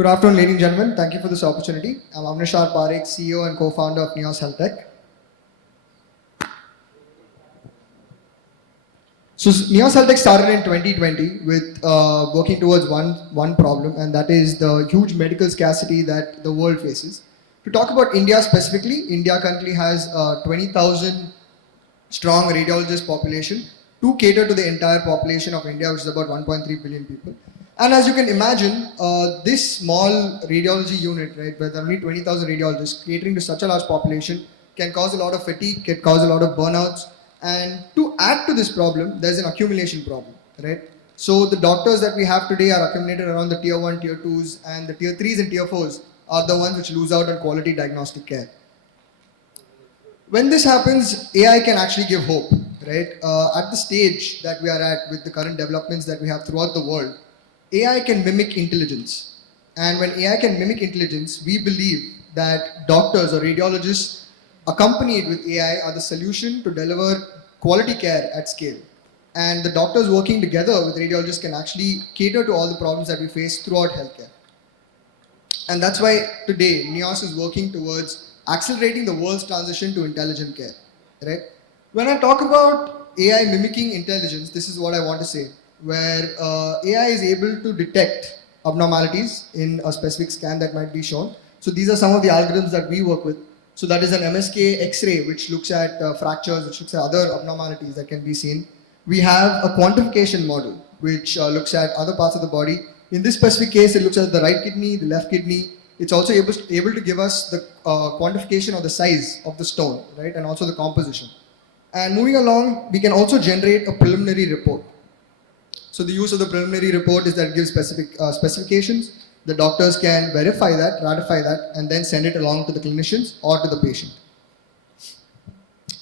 Good afternoon, ladies and gentlemen. Thank you for this opportunity. I'm Avnishar Parekh, CEO and co-founder of Neos Health Tech. So Neos Health Tech started in 2020 with working towards one problem, and that is the huge medical scarcity that the world faces. To talk about India specifically, India currently has 20,000 strong radiologist population to cater to the entire population of India, which is about 1.3 billion people. And as you can imagine, this small radiology unit, right, where there are only 20,000 radiologists catering to such a large population, can cause a lot of fatigue, can cause a lot of burnouts. And to add to this problem, there's an accumulation problem, right? So the doctors that we have today are accumulated around the tier 1, tier 2s, and the tier 3s and tier 4s are the ones which lose out on quality diagnostic care. When this happens, AI can actually give hope, right? At the stage that we are at with the current developments that we have throughout the world, AI can mimic intelligence. And when AI can mimic intelligence, we believe that doctors or radiologists accompanied with AI are the solution to deliver quality care at scale. And the doctors working together with radiologists can actually cater to all the problems that we face throughout healthcare. And that's why today NEOS is working towards accelerating the world's transition to intelligent care, right? When I talk about AI mimicking intelligence, this is what I want to say, where AI is able to detect abnormalities in a specific scan that might be shown. So these are some of the algorithms that we work with. So that is an MSK X-ray, which looks at fractures, which looks at other abnormalities that can be seen. We have a quantification model, which looks at other parts of the body. In this specific case, it looks at the right kidney, the left kidney. It's also able to give us the quantification of the size of the stone, right, and also the composition. And moving along, we can also generate a preliminary report. So the use of the preliminary report is that it gives specific specifications. The doctors can verify that, ratify that, and then send it along to the clinicians or to the patient.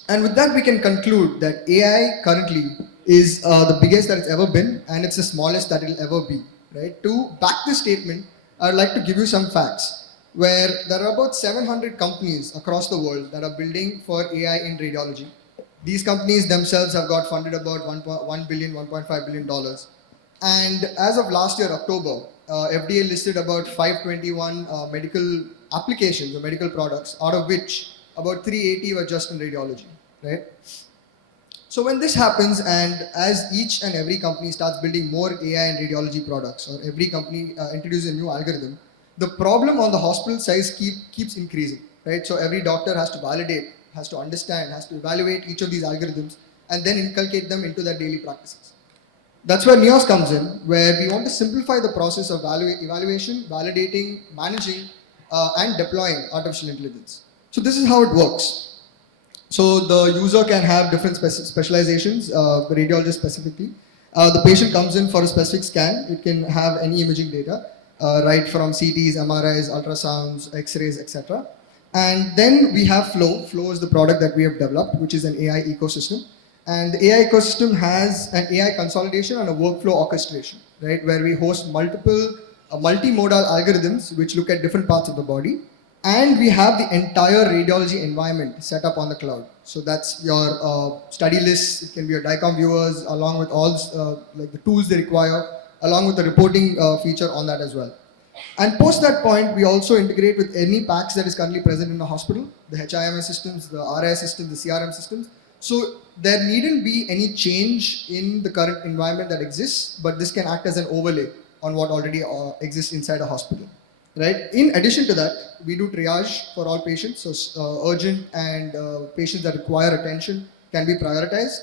And with that, we can conclude that AI currently is the biggest that it's ever been, and it's the smallest that it'll ever be. Right? To back this statement, I'd like to give you some facts, where there are about 700 companies across the world that are building for AI in radiology. These companies themselves have got funded about $1 billion, $1.5 billion. And as of last year, October, FDA listed about 521 medical applications or medical products, out of which about 380 were just in radiology, right? So when this happens, and as each and every company starts building more AI and radiology products, or every company introduces a new algorithm, the problem on the hospital size keeps increasing, right? So every doctor has to validate, has to understand, has to evaluate each of these algorithms, and then inculcate them into their daily practices. That's where NEOS comes in, where we want to simplify the process of evaluation, validating, managing, and deploying artificial intelligence. So this is how it works. So the user can have different specializations, the radiologist specifically. The patient comes in for a specific scan. It can have any imaging data, right from CTs, MRIs, ultrasounds, X-rays, etc. And then we have Flow. Flow is the product that we have developed, which is an AI ecosystem. And the AI ecosystem has an AI consolidation and a workflow orchestration, right, where we host multiple multimodal algorithms which look at different parts of the body. And we have the entire radiology environment set up on the cloud. So that's your study lists, it can be your DICOM viewers, along with all like the tools they require, along with the reporting feature on that as well. And post that point, we also integrate with any PACS that is currently present in the hospital, the HIMS systems, the RIS systems, the CRM systems. So there needn't be any change in the current environment that exists, but this can act as an overlay on what already exists inside a hospital. Right. In addition to that, we do triage for all patients. So urgent and patients that require attention can be prioritized.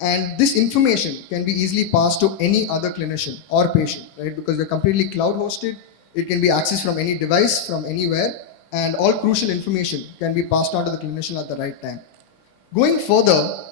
And this information can be easily passed to any other clinician or patient, right? Because we're completely cloud hosted. It can be accessed from any device, from anywhere. And all crucial information can be passed on to the clinician at the right time. Going further,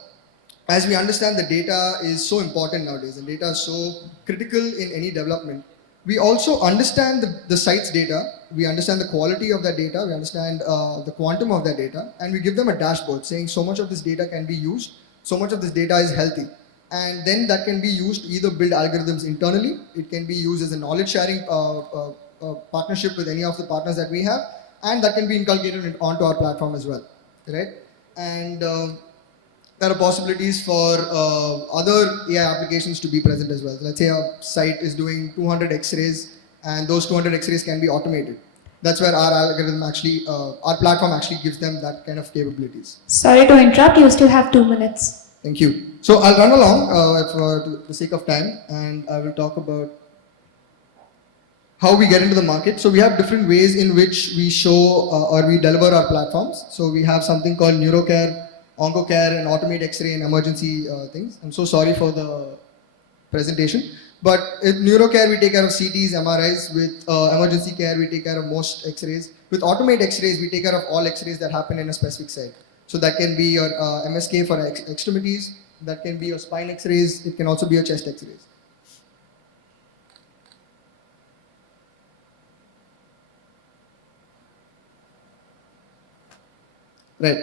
as we understand the data is so important nowadays, and data is so critical in any development, we also understand the site's data, we understand the quality of that data, we understand the quantum of that data, and we give them a dashboard saying so much of this data can be used, so much of this data is healthy. And then that can be used to either build algorithms internally, it can be used as a knowledge sharing partnership with any of the partners that we have, and that can be inculcated onto our platform as well, right? And there are possibilities for other AI applications to be present as well. Let's say a site is doing 200 X-rays and those 200 X-rays can be automated. That's where our algorithm actually, our platform actually gives them that kind of capabilities. Sorry to interrupt, you still have 2 minutes. Thank you. So I'll run along for the sake of time, and I will talk about how we get into the market. So we have different ways in which we show or we deliver our platforms. So we have something called neurocare, oncocare, and automate X-ray and emergency things. I'm so sorry for the presentation. But in neurocare, we take care of CTs, MRIs. With emergency care, we take care of most X-rays. With automate X-rays, we take care of all X-rays that happen in a specific site. So that can be your MSK for extremities. That can be your spine X-rays. It can also be your chest X-rays. Right.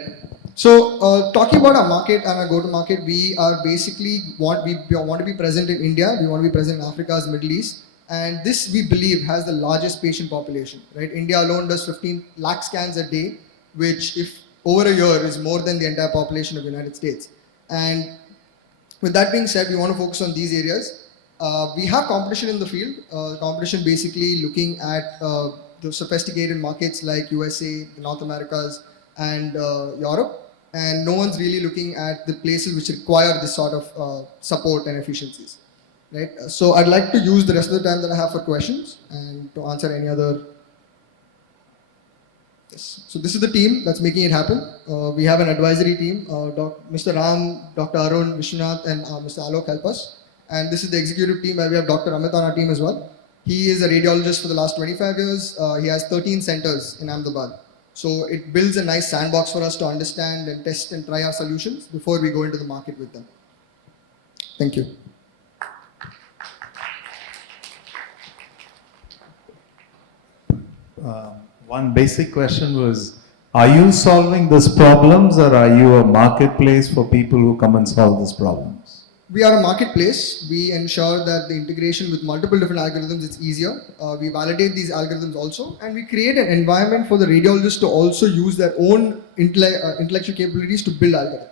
So talking about our market and our go-to-market, we are basically want to be present in India. We want to be present in Africa's Middle East, and this we believe has the largest patient population. Right. India alone does 15 lakh scans a day, which if over a year is more than the entire population of the United States. And with that being said, we want to focus on these areas. We have competition in the field. Competition basically looking at the sophisticated markets like USA, North Americas, and Europe, and no one's really looking at the places which require this sort of support and efficiencies, right? So I'd like to use the rest of the time that I have for questions and to answer any other. Yes. So this is the team that's making it happen. We have an advisory team. Mr. Ram, Dr. Arun, Vishwanath, and Mr. Alok help us. And this is the executive team where we have Dr. Amit on our team as well. He is a radiologist for the last 25 years. He has 13 centers in Ahmedabad. So it builds a nice sandbox for us to understand and test and try our solutions before we go into the market with them. Thank you. One basic question was, are you solving these problems or are you a marketplace for people who come and solve these problems? We are a marketplace. We ensure that the integration with multiple different algorithms is easier. We validate these algorithms also, and we create an environment for the radiologists to also use their own intellectual capabilities to build algorithms.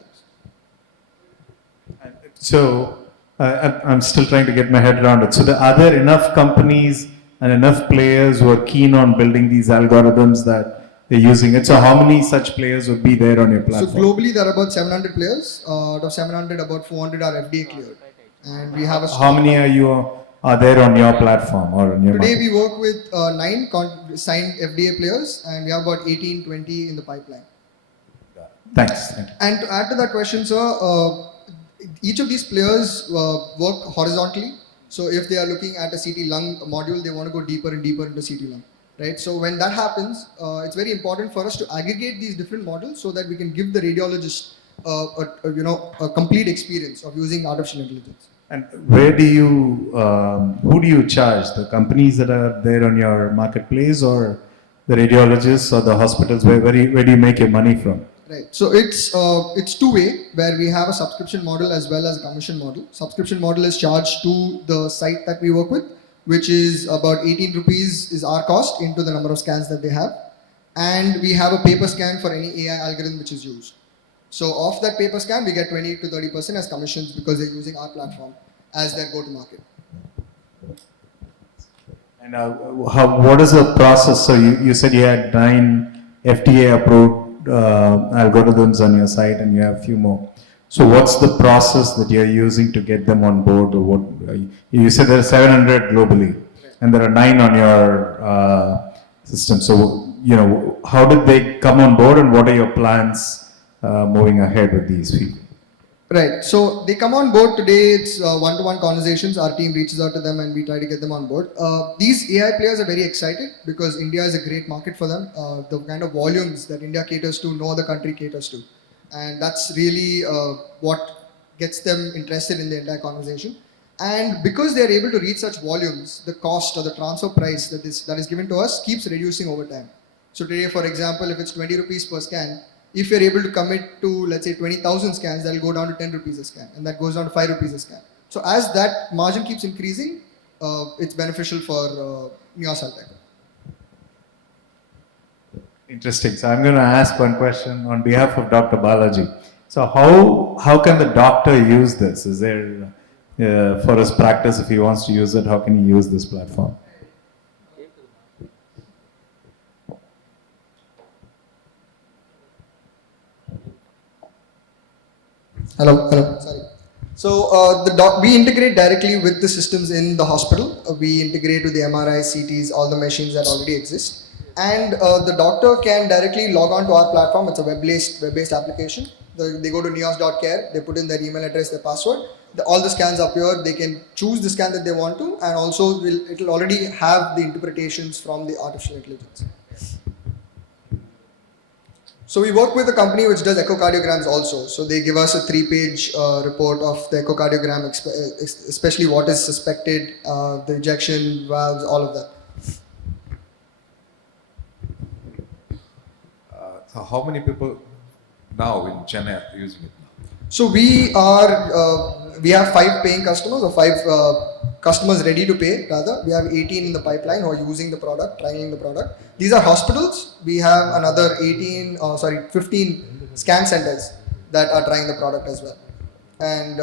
So, I'm still trying to get my head around it. So, are there enough companies and enough players who are keen on building these algorithms that they're using it? So how many such players would be there on your platform? So globally there are about 700 players. Out of 700, about 400 are FDA cleared. And we have a... How many are there on your platform or on your Today market? we work with 9 signed FDA players, and we have about 18, 20 in the pipeline. Thanks. And to add to that question, sir, each of these players work horizontally. So if they are looking at a CT lung module, they want to go deeper and deeper into CT lung. Right. So when that happens, it's very important for us to aggregate these different models so that we can give the radiologist a complete experience of using artificial intelligence. And where do you, who do you charge? The companies that are there on your marketplace, or the radiologists, or the hospitals? Where do you make your money from? Right. So it's two-way, where we have a subscription model as well as a commission model. Subscription model is charged to the site that we work with, which is about 18 rupees is our cost into the number of scans that they have. And we have a paper scan for any AI algorithm which is used. So off that paper scan, we get 20 to 30% as commissions because they're using our platform as their go-to-market. And what is the process? So you said you had 9 FDA-approved algorithms on your site, and you have a few more. So what's the process that you're using to get them on board? Or what you said there are 700 globally, and there are 9 on your system. So how did they come on board, and what are your plans moving ahead with these people? Right. So they come on board today. It's one-to-one conversations. Our team reaches out to them and we try to get them on board. These AI players are very excited because India is a great market for them. The kind of volumes that India caters to, no other country caters to. And that's really what gets them interested in the entire conversation. And because they're able to reach such volumes, the cost or the transfer price that is given to us keeps reducing over time. So today, for example, if it's 20 rupees per scan, if you're able to commit to, let's say, 20,000 scans, that'll go down to 10 rupees a scan, and that goes down to 5 rupees a scan. So as that margin keeps increasing, it's beneficial for Neosal. Interesting. So I'm going to ask one question on behalf of Dr. Balaji. So how can the doctor use this? Is there, for his practice, if he wants to use it, how can he use this platform? Hello. Sorry. So we integrate directly with the systems in the hospital. We integrate with the MRI, CTs, all the machines that already exist, and the doctor can directly log on to our platform. It's a web-based application. They go to neos.care. They put in their email address, their password. All the scans appear. They can choose the scan that they want to, and also it will already have the interpretations from the artificial intelligence. So we work with a company which does echocardiograms also. So they give us a 3-page report of the echocardiogram, especially what is suspected, the ejection valves, all of that. So how many people now in Chennai are using it now? So we have 5 paying customers, or 5 customers ready to pay rather. We have 18 in the pipeline who are using the product, trialing the product. These are hospitals. We have another 15 scan centers that are trying the product as well. And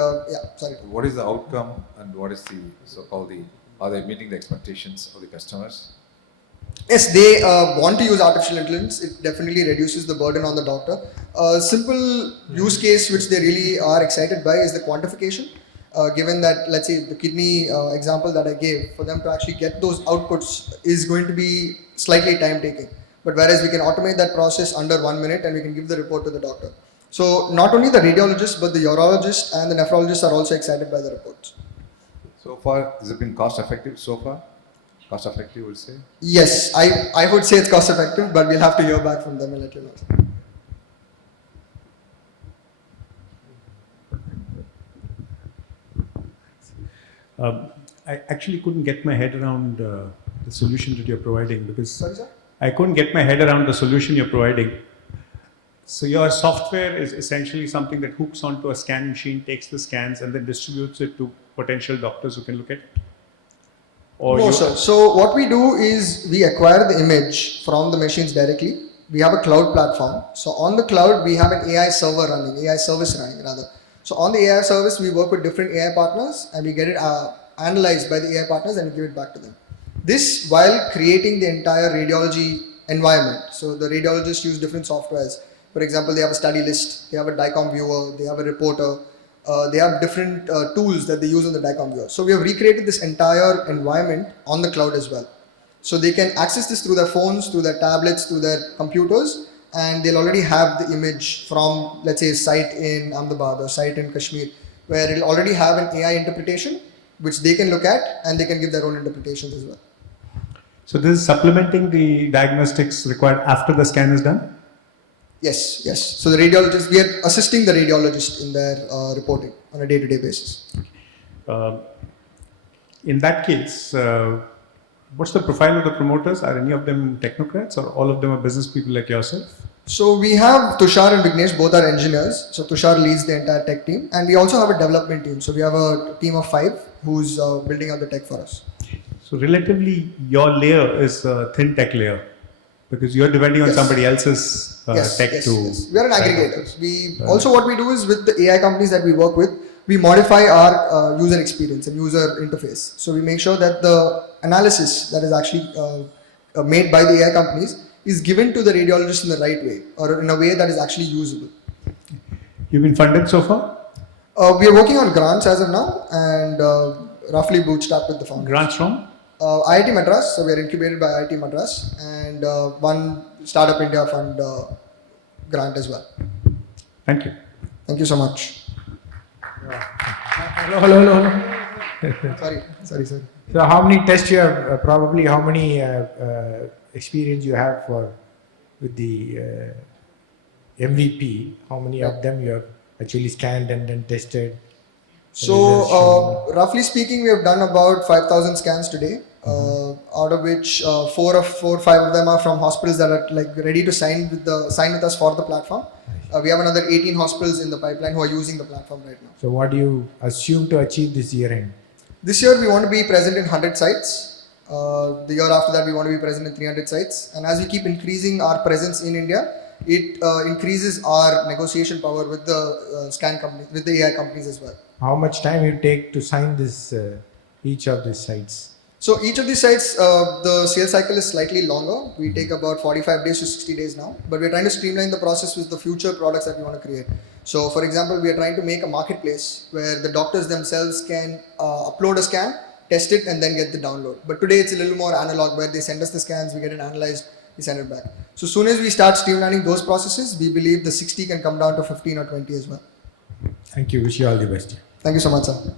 What is the outcome and what is the so-called are they meeting the expectations of the customers? Yes, they want to use artificial intelligence. It definitely reduces the burden on the doctor. A simple use case which they really are excited by is the quantification. Given that, let's say, the kidney example that I gave, for them to actually get those outputs is going to be slightly time taking. But whereas we can automate that process under 1 minute and we can give the report to the doctor. So not only the radiologist, but the urologist and the nephrologist are also excited by the reports. So far, has it been cost effective so far? Cost effective, would say? Yes, I would say it's cost effective, but we'll have to hear back from them and let you know. I actually couldn't get my head around the solution that you're providing because Sorry, sir? I couldn't get my head around the solution you're providing. So your software is essentially something that hooks onto a scan machine, takes the scans, and then distributes it to potential doctors who can look at it? Or No, sir. So what we do is we acquire the image from the machines directly. We have a cloud platform. So on the cloud, we have an AI server running, AI service running rather. So on the AI service, we work with different AI partners and we get it analyzed by the AI partners and we give it back to them. This while creating the entire radiology environment. So the radiologists use different softwares. For example, they have a study list, they have a DICOM viewer, they have a reporter, they have different tools that they use on the DICOM viewer. So we have recreated this entire environment on the cloud as well. So they can access this through their phones, through their tablets, through their computers, and they'll already have the image from, let's say, a site in Ahmedabad or site in Kashmir, where it'll already have an AI interpretation, which they can look at and they can give their own interpretations as well. So this is supplementing the diagnostics required after the scan is done? Yes. So the radiologist, we are assisting the radiologist in their reporting on a day-to-day basis. In that case, what's the profile of the promoters? Are any of them technocrats or all of them are business people like yourself? So we have Tushar and Vignesh, both are engineers. So Tushar leads the entire tech team, and we also have a development team. So we have a team of 5 who's building out the tech for us. So relatively, your layer is a thin tech layer because you're depending on Yes. somebody else's tech to. Yes. We are an aggregator. We also what we do is with the AI companies that we work with, we modify our user experience and user interface. So we make sure that the analysis that is actually made by the AI companies is given to the radiologist in the right way or in a way that is actually usable. You've been funded so far? We are working on grants as of now and roughly bootstrapped with the founders. Grants from? IIT Madras, so we are incubated by IIT Madras and one Startup India Fund grant as well. Thank you. Thank you so much. Hello. Sorry. So how many tests you have, probably how many experience you have with the MVP? How many of them you have actually scanned and then tested? So roughly speaking, we have done about 5,000 scans today, out of which 4 or 5 of them are from hospitals that are like ready to sign with us for the platform. We have another 18 hospitals in the pipeline who are using the platform right now. So what do you assume to achieve this year end? This year we want to be present in 100 sites. The year after that we want to be present in 300 sites. And as we keep increasing our presence in India, it increases our negotiation power with the scan company, with the AI companies as well. How much time you take to sign this each of these sites? So each of these sites, the sales cycle is slightly longer. We take about 45 days to 60 days now, but we're trying to streamline the process with the future products that we want to create. So, for example, we are trying to make a marketplace where the doctors themselves can upload a scan, test it, and then get the download. But today it's a little more analog, where they send us the scans, we get it analyzed, we send it back. So, soon as we start streamlining those processes, we believe the 60 can come down to 15 or 20 as well. Thank you. Wish you all the best. Thank you so much, sir.